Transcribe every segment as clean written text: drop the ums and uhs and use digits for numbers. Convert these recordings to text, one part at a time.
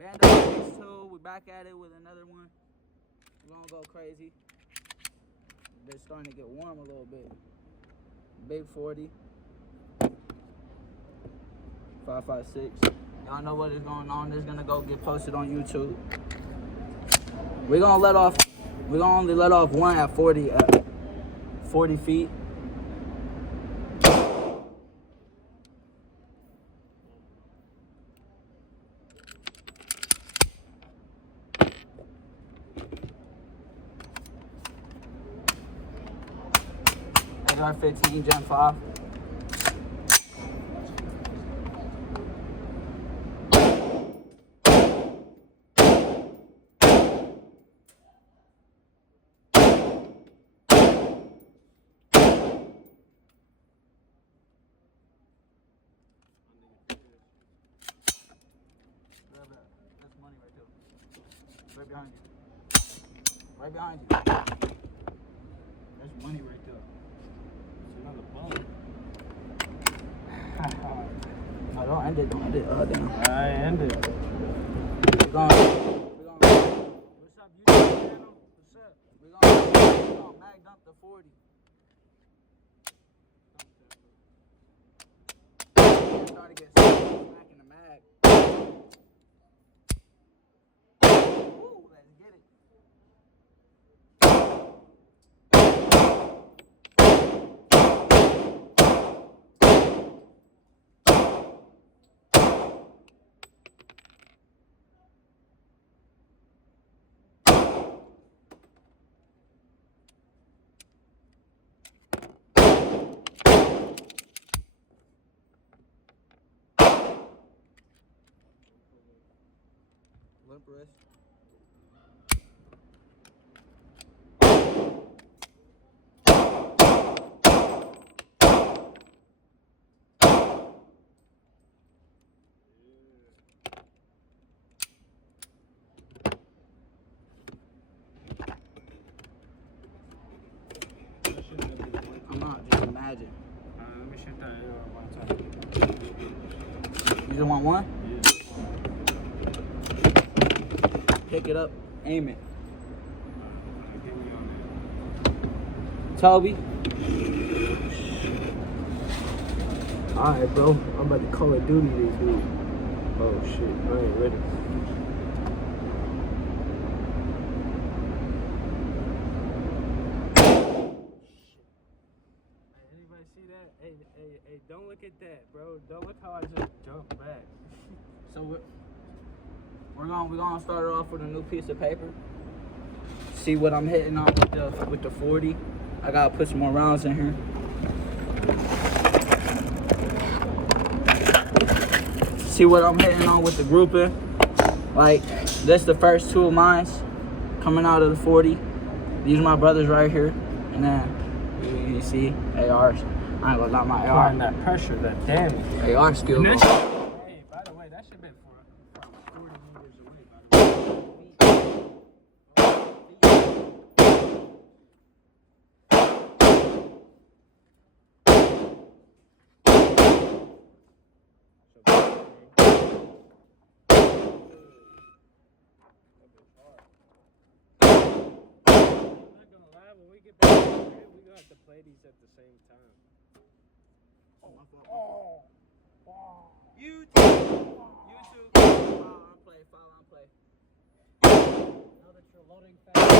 bando762. We back at it with another one. We're gonna go crazy. They're starting to get warm a little bit. Big 40. 5.56. Y'all know what is going on. This is gonna go get posted on YouTube. We're gonna only let off one at 40 feet. AR-15 Gen 5. That's money right there. Right behind you. Right behind you. There's money right there. It's another bone. No, don't end it. Don't end it. Damn. I end it. We're gonna what's up, YouTube channel? What's up? We're gonna mag dump the 40. Start to get smack in the mag. Woo, let's get it. Limp wrist. I'm not, just imagine. Let me shoot that arrow one time. You just want one? Yeah. Pick it up, aim it. Get me on Toby. Alright, bro. I'm about to Call of Duty this dude. Oh shit, I ain't ready. Anybody see that? Hey, don't look at that, bro. Don't look how I just jumped back. So we're gonna start it off with a new piece of paper. See what I'm hitting on with the 40. I gotta put some more rounds in here. See what I'm hitting on with the grouping. Like this, the first two of mine coming out of the 40. These are my brothers right here, and then you see ARs. I ain't gonna lie, my AR. Applying that pressure, that damage. AR skill. Hey, by the way, that shit been for 40 meters away, by the when we get back to the crib, we're gonna have to play these at the same time. YouTube. Follow and play. Now that you're loading fast,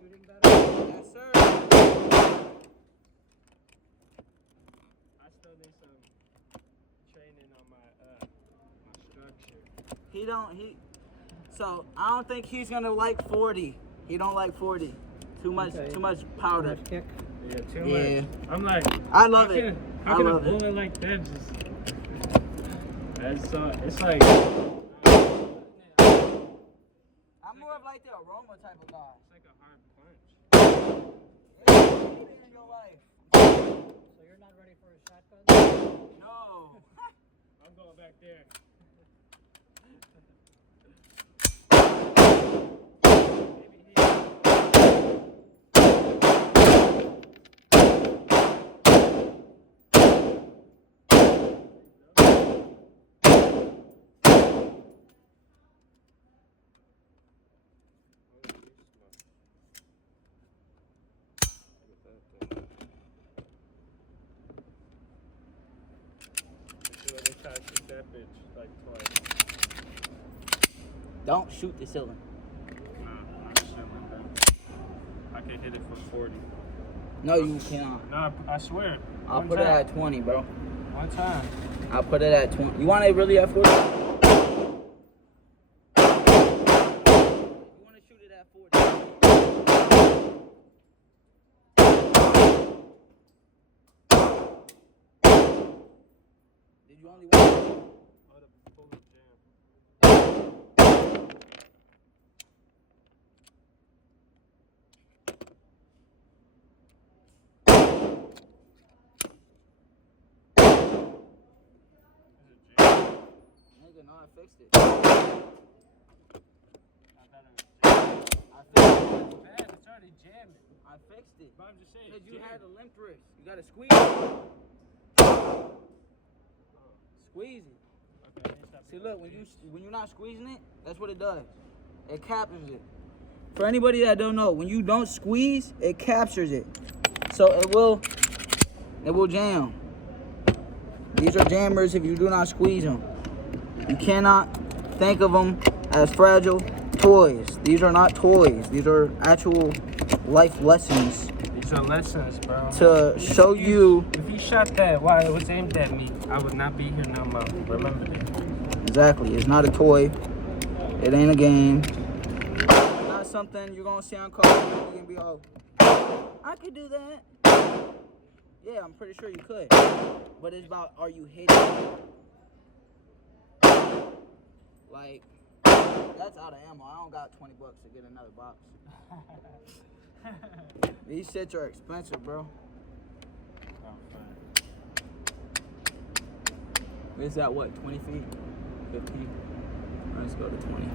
shooting better. Yes, sir. I still need some training on my structure. So I don't think he's gonna like 40. He don't like 40. Too much powder. Too much kick. Yeah, too Yeah. much. I'm like, I love it. How can a love it. bullet like that just? That's it's like. I'm more of like the aroma type of guy. It's like a hard punch. Yeah, in your life. So you're not ready for a shotgun? No. I'm going back there. try to shoot that bitch like twice. Don't shoot the ceiling. Nah, I'm chilling, bro. I can hit it from 40. No, you cannot. No, I swear. I'll One put it time. at 20, bro. One time. I'll put it at 20. You want it really at 40? You want to shoot it at 40? Did you only want? Oh, the bullet jam. Nigga, no, I fixed it. I thought it was jam. I fixed it. Bad, it's already jammed. I fixed it. But I'm just saying. Because you jammed. had a limp wrist. You gotta squeeze it. Squeeze it. Okay, stop See, it. look, when you're not squeezing it, that's what it does. It captures it. For anybody that don't know, when you don't squeeze, it captures it. So it will jam. These are jammers if you do not squeeze them. You cannot think of them as fragile toys. These are not toys. These are actual life lessons These are lessons, bro. to show you If you shot that while it was aimed at me, I would not be here no more. Remember that. exactly. It's not a toy. It ain't a game. It's not something you're gonna see on Call of Duty and be, oh, I could do that. Yeah, I'm pretty sure you could. But it's about, are you hitting? Like, that's out of ammo. I don't got $20 to get another box. These shits are expensive, bro. It's at what, 20 feet? 15? Let's go to 20.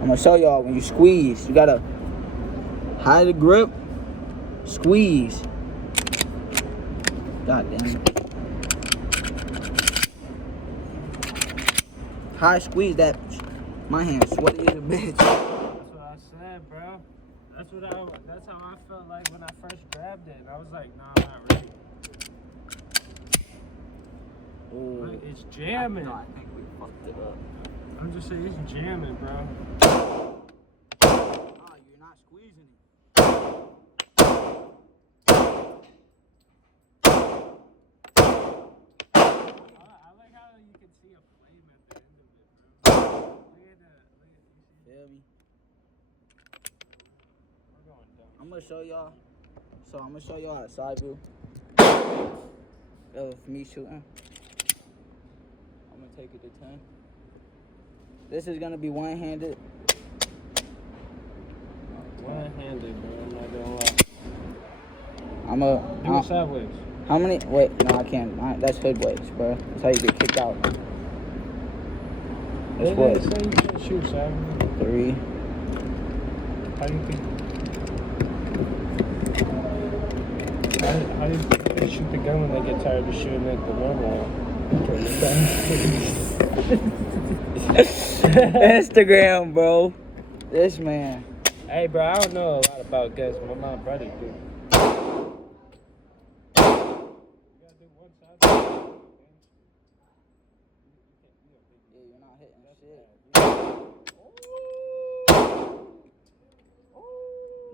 I'm gonna show y'all when you squeeze. You gotta hide the grip, squeeze. God damn it. High squeeze that bitch. My hand's sweaty as a bitch. That's what I said, bro. That's how I felt like when I first grabbed it. And I was like, nah, I'm not ready. Ooh. Look, it's jamming. No, I think we fucked it up. I'm just saying, it's jamming, bro. Ah, you're not squeezing it. I like how you can see a flame at the end of it, bro. Look at that. Feel me? We're going dumb. I'm gonna show y'all. So I'm gonna show y'all a side view of me shooting. I'm gonna take it to 10. This is gonna be one-handed. One-handed, bro. I'm not gonna lie. Do it sideways. How many? Wait, no, I can't. That's hoodways, bro. That's how you get kicked out. That's They what? didn't say you can't shoot sideways. 3. How do you think? How do you think they shoot the gun when they get tired of shooting at the normal one? Instagram, bro. This man. Hey, bro, I don't know a lot about guns, but my brother do. You gotta do one side. Yeah, you're not hitting shit.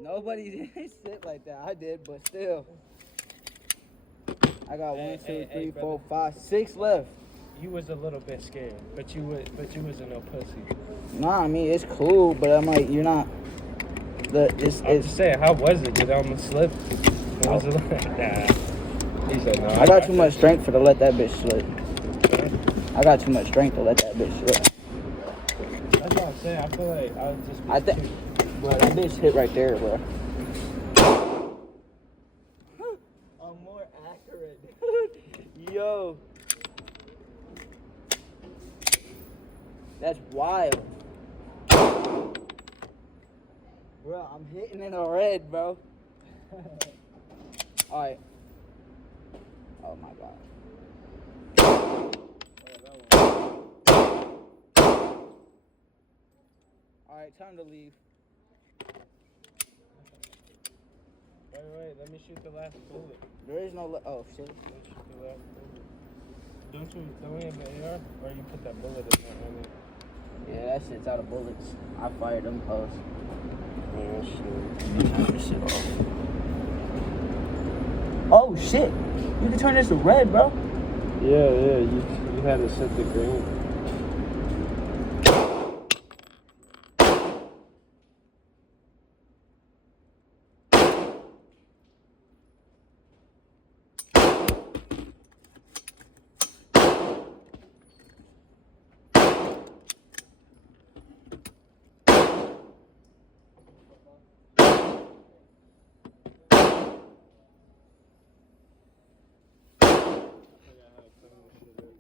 Nobody did shit like that. I did, but still. I got 1, 2, 3, 4, 5, 6 left. You was a little bit scared, but you wasn't no pussy. Nah, I mean it's cool, but I'm like, you're not. I'm just saying, how was it? Did it almost slip? Was it like, nah. He said no. I got too much strength to let that bitch slip. I got too much strength to let that bitch slip. That's what I'm saying. I feel like I was just. Bro, that bitch hit right there, bro. I'm more accurate, dude. Yo. That's wild. Bro, I'm hitting in the red, bro. Alright. Oh my god. Alright, time to leave. Wait, let me shoot the last bullet. There is no. Oh shit. Let me shoot the last bullet. don't we have an AR? Or you put that bullet in there? Yeah, that shit's out of bullets. I fired them posts. Yeah, shit. Turn this shit off. Oh shit! You can turn this to red, bro. Yeah, you had to set the green.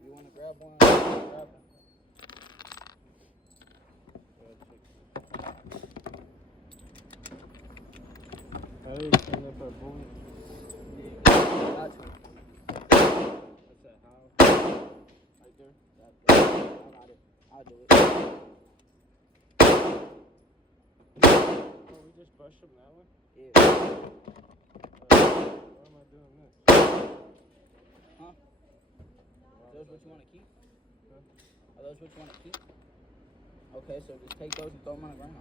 You wanna grab one? Grab one. Hey, clean up our bullet. Yeah, got to. What's that, how? Right there? I got it. I'll do it. Oh, we just brush them that way? Yeah. Why am I doing this? Huh? Are those what you want to keep? Huh? Are those what you want to keep? Okay, so just take those and throw them on the ground.